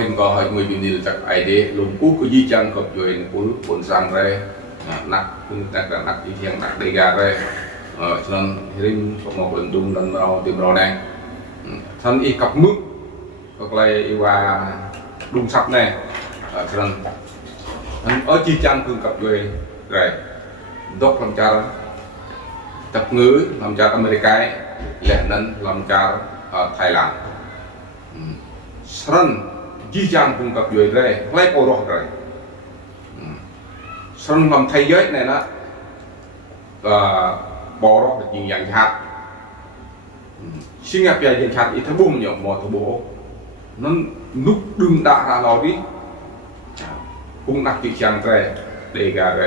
เห็นก็ให้มวยบินดีจากไอเดียลุงปุ๊กก็ยี่จังกับอยู่ในปุ๊บผลสังเลยนักคือนักที่เที่ยงนักเดียร์เลยฉะนั้นริมสมองเป็นดุมดันเราเตรียมเราเนี่ยท่านอีกับมึกก็เลยว่าดุมซับเนี่ยฉะนั้นท่านจีจังคือกับอยู่เลยดกลำจาจับงื้อลำจาอเมริกาและนั้นลำจาไทยแลนด์ฉะนั้นจีจังคือกับอยู่เลยไล่โอรสเลยฉะนั้นลำไทยเยอะเนี่ยนะบอรอกยิงอย่างชัดสิ่งที่เป็นอย่างชัดอีทบุ้มอย่างมอทบุนั้นนุกดึงด่าเราดิพุ่งนักจิตจังใจเด็กอะไร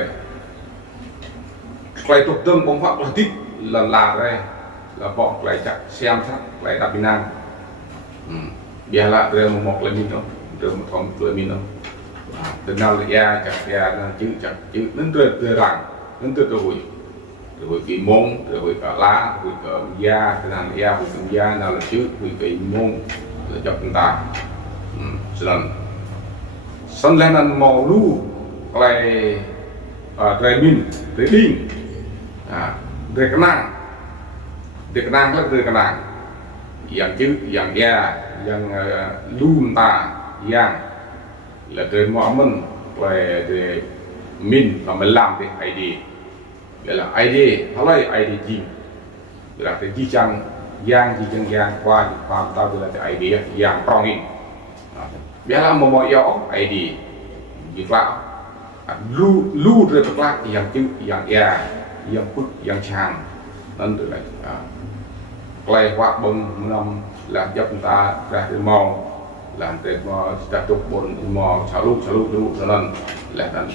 ใครตกตึงผมว่าติดลันลาเลยแล้วบอกใครจักเสียมชักใครตับพินังเดี๋ยวละเรื่องมอกเลยมินเนาะเรื่องทองเลยมินเนาะถึงnàoเลยจากจักจื้อนั่นเตือนรังนั่นเตือนตัวrồi cái mông rồi cả lá rồi cả da cái nào da rồi cái da nào là trước rồi cái mông là cho chúng ta sân lên ăn màu lu cái trái min trái đinh trái cái nang là trái cái nang dạng chứ dạng da dạng lu ta dạng là trái mỏ mình về trái min và mình làm cái hay đi là ID เท่าไร ID จริงเวลาเป็นจีจังย่างกว่าความตาเวลาเป็น ID ย่างปรองอีกเวลาโมโมยอ ID ยิ่งกว่าลู่เรื่องกลางอย่างจืดอย่างแย่อย่างปึ๊กอย่างชางนั่นคืออะไรไกลว่าบนนำlà dập ta ra từ mò làm từ mò ta trục bồn mò xả lútดูcho nên là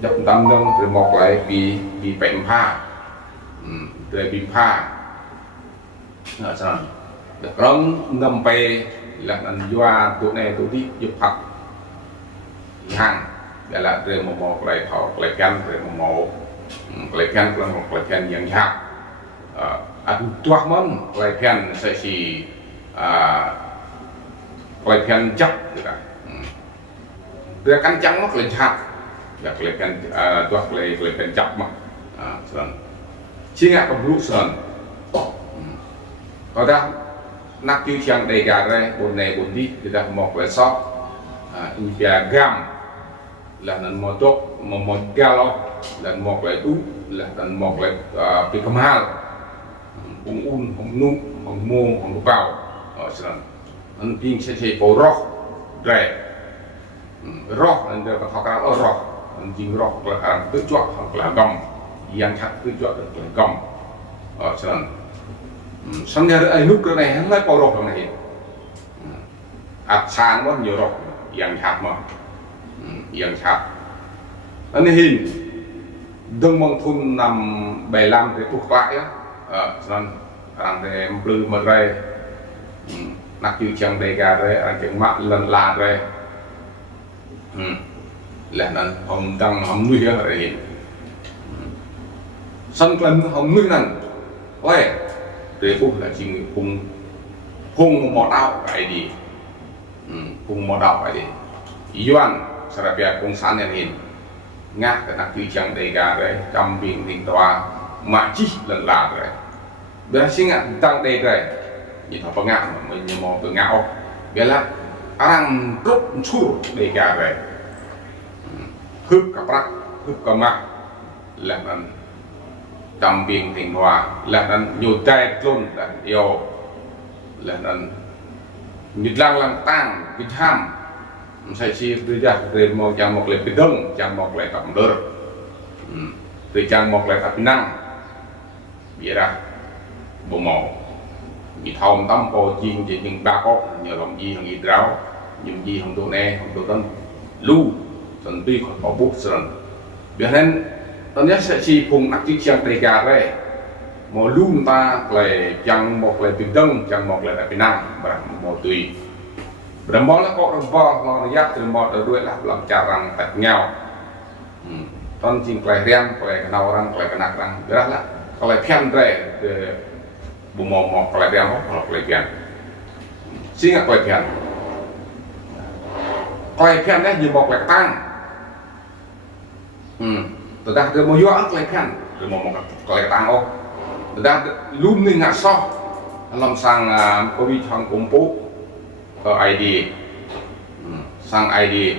dập tâm nâng từ một lại vì bẹnผ้าrồi bịผ้าsao được rong ngâm pe là anh doa tụi này tụi đi giúp học hàng để là từ một lại thọ lại canh từ một lại canh là một lại canh dạng hạt anh toát món lại canh sẽ chỉ lại canh chắc được rồi canh trắng mất lại hạtอยากเล่นกันตัวเล่นกันจับมาส่วนชิ้นงานกับลูกส่วนก็ได้นักยูเชียงได้การอะไรบนในบนที่จะหมอกเลยซอกอินเดียกัมแล้วนั้นหมอจกหมอแก้วแล้วหมอกเลยตู้แล้วนั้นหมอกเลยปีกมาลองอุ่นของนุ่มของโมงของลูกเป่าส่วนนั้นพิงใช้โปรร็อกแร่ร็อกนั่นเดี๋ยวก็ทอการร็อกจริงร็อกกระตุ้นจวดของกระดมยังชัดตุ้นจวดของกระดมฉะนั้นสัญญาไอ้นุกกระไรให้ไล่ปอร็อกตรงไหนอัดชานว่ามีร็อกยังชัดมั้งยังชัดอันนี้เห็นดึงมองทุนนำใบลำไปทุกฝ่ายฉะนั้นอันนี้มันปลื้มมาเลยนักยูเชียงได้การเลยอันจึงมาลันลาเลยlà nên hồng tăng hồng nuôi ở đây sân cân hồng nuôi nè ôi để phúc là chỉ phùng một đạo cái gì phùng một đạo cái gì yuan sau đó phùng san này hình ngắt cái nắp tuy chẳng đầy gà đấy trong biển hình tòa mà chỉ lần là rồi bây xin ngắt tăng đây rồi nhìn thọ bằng ngạo mình như mò từ ngạo bây là ăn cốt chua đầy gà rồi hứcกับรักhứcกับมักและนั้นจำเพียงถึงว่าและนั้นอยู่ใจกลุ่นและโยและนั้นมีลังตั้งวิธามใช้ชีวิตด้วยจากเรียนมองจำมองเลยไปดึงจำมองเลยกับเดิมtừจำมองเลยกับนั่งเบียร์บ่มองมีทอมตั้มโปจิงจะยิงบาก็เหนือลมยีของยีดร้าวยิงยีของตัวแน่ของตัวต้นลู่จนตีของบุ๊กส่วนเบียร์นั้นตอนนี้sẽ chỉ cùngนักจิตจังตีการเลยมอลุ่มตาเลยจังบอกเลยเป็นดังจังบอกเลยแต่เป็นนั่งแบบมอตุยแบบมอแล้วก็ระบอบเราระยะถึงมอด้วยหลับหลับจารังตัดเงาตอนจริงเลยเรียนเลยกันเอารังเลยกันนักรังเดี๋ยวละเลยเพี้ยนเลยบุมมอเลยเรียนเขาเลยเพี้ยนสิ่งอะไรเพี้ยน quay phen đấy như một lại tăng từ đó từ một gió quay phen từ một quay tăng ô từ đó luôn nên ngã so làm sang có vi thằng công bố ID sang ID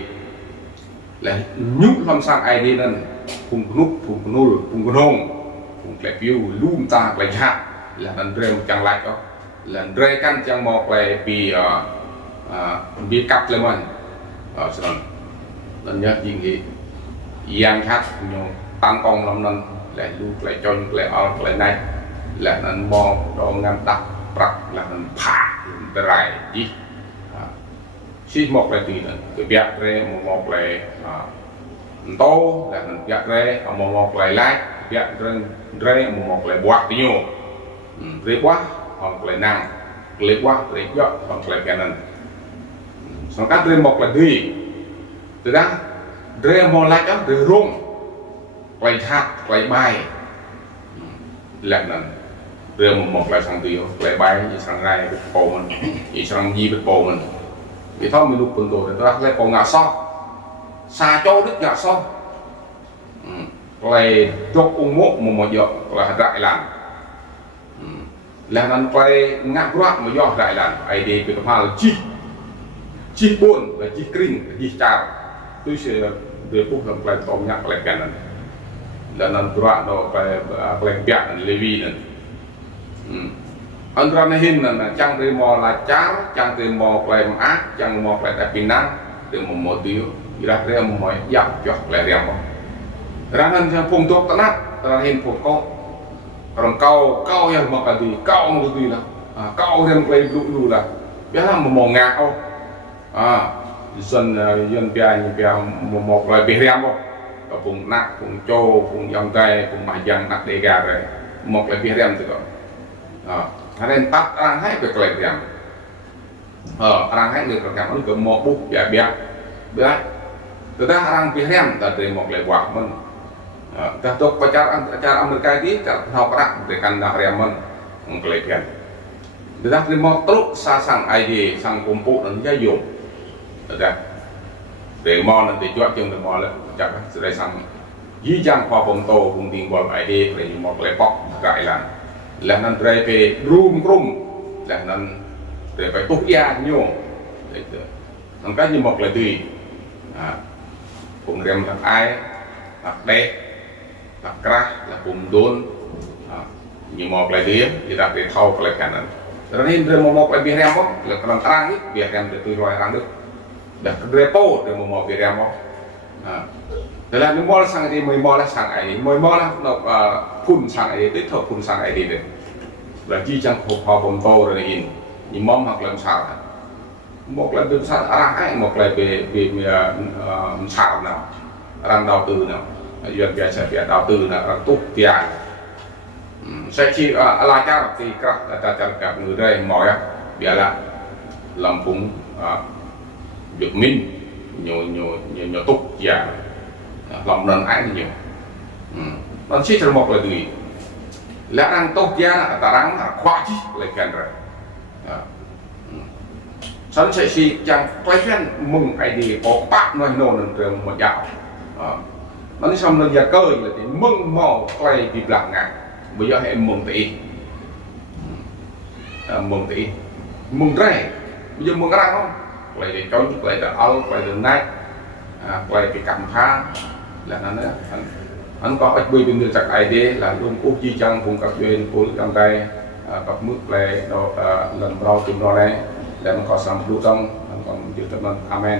là nhúc làm sang ID nên cùng nút cùng nul cùng hông cùng lại view luôn ta lại hạ là lần rem chẳng lại đó lần rem căn chẳng một lại bị cặp lên mình xong lần nhớ gì thì giang khác nhiều tăng con làm nên lại luôn lại cho lại lại này là nên mò đồ ngâm đặt bạc là nên phá lại gì chỉ một là tùy nên từ việc ra một là tô là mình việc ra một là lái việc ra một là bọt nhiều rễ quá hoặc là nặng rễ quá rễ giọt hoặc là cái này xong các rễ một là đi từ đó rễ một là đó rễ rung quay thác quay bay là nên rễ một là sang tiêu quay bay như sang rai với bồ mình như sang gì với bồ mình thì thôi mình lúc tuần rồi tôi lại còn ngã so xa châu đức ngã so quay chốt ung mốt một giờ là đại làm là nó quay ngã quát một giờ đại làm ai đi từ hoa là chi buồn và chi kinh chi chào tôi sẽ đưa phúc làm quay tóm nhạc lại cái này là nó quát nó quay bẹt Levi này anh ra này hình là chẳng từ mò là cháo chẳng từ mò lại ác chẳng mò lại tại Việt Nam từ một tiêu ra đây một dạo chọc lại đẹp không ra hình cho phùng tốt tận nát ra hình phùng còn câu như một cái gì câu một cái gì là câu thêm cái lũ là biết là một mỏ ngạc không dân bia như bia một loại bia rem không ở vùng nát vùng châu vùng dòng tây vùng mài dăng nát đề gà rồi một loại bia rem từ đó nên tắt ăn hết việc lại rem ăn hết được rem nó cứ một bút bia bia bia từ đó ăn bia rem từ một loại quả mình untuk cara Amerika ini cara perak dengan Nahriaman mengkelihatkan. Tidak terima truk sang ID sang kumpul dan jayung. Tidak terima nanti jual jeung terima le cak sudah sang jijang pa bom to bung ting bom IDเลยមកเลยปอกกายlanแล้วนั้นเลยไปรุมกลุ่มแล้วนั้นเลยไปตุกยาโยituมันก็ยิ่งមកเลยទីผมเรียนทางไอ้เด็กkerah là cùng đốn nhiều một lại đi thì đặt để thâu lại cảนั้นcho nên đưa một lại bia rem đó là còn tăng ít bia rem để tôi rồi tăng được đặt repo đưa một bia rem đó thế là nếu mua sang thì mới mua là sang ấy mới mua là nó phun sang ấy tích hợp phun sang ấy đi đấy là chi chẳng hộp hộp bom to rồi in như mom hoặc làm sao một là đừng sao ai một là về sao nào đang đầu tư nào duyên biasa đầu tư là tốt tiền sẽ chỉ là cha thì các ta người đây mọi bia là làm cũng việc minh nhiều tốt tiền làm lần ai nhiều nó chỉ là một là gì lẽ đang tốt tiền là ta đang khoa chi lại cần rồi sẵn sẽ chỉ chẳng quay phim mừng ai đi có bác nói nô nâng trường một dạo nó đi xong là cơ là thì mừng mò quay kịp lặng ngạc bây giờ hãy mừng tỷ mừng rẻ bây giờ mừng cái không quay để cho những quay từ áo quay từ nách quay cái cảm phá là nó nữa anh có ích bên được chặt ai đi là luôn quốc chi chăng cùng cặp duyên của trong tay cặp mức lệ lần đầu tìm rồi đây để nó có sản phẩm trong còn chưa tập nên amen.